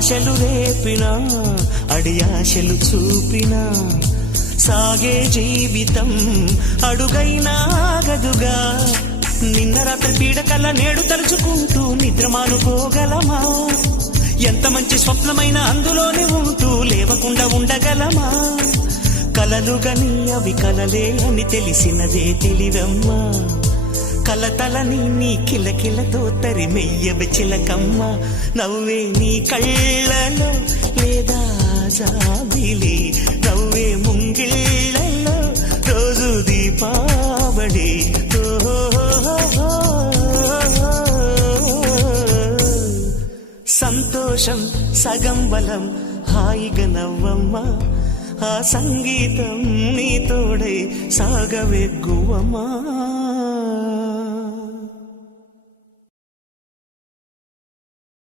ఆశలు రేపినా అడియాశలు చూపినా సాగే జీవితం అడుగైనా ఆగదుగా. నిన్న రాత్రి పీడకల నేడు తలుచుకుంటూ నిద్రమానుకోగలమా? ఎంత మంచి స్వప్నమైన అందులోనే ఉంటూ లేవకుండా ఉండగలమా? కలలుగని అవి కలలే అని తెలిసినదే తెలివమ్మా. కలతలని నీ కిలకిలతో తరిమెయ్యవి చిలకమ్మ. నవ్వే నీ కళ్ళలో లేదా జాబిలి, నవ్వే ముంగిళ్ళలో రోజు దీపావళి. సంతోషం సగం బలం, హాయిగా నవ్వమ్మా. ఆ సంగీతం నీ తోడై సాగవెగ్గువమ్మా.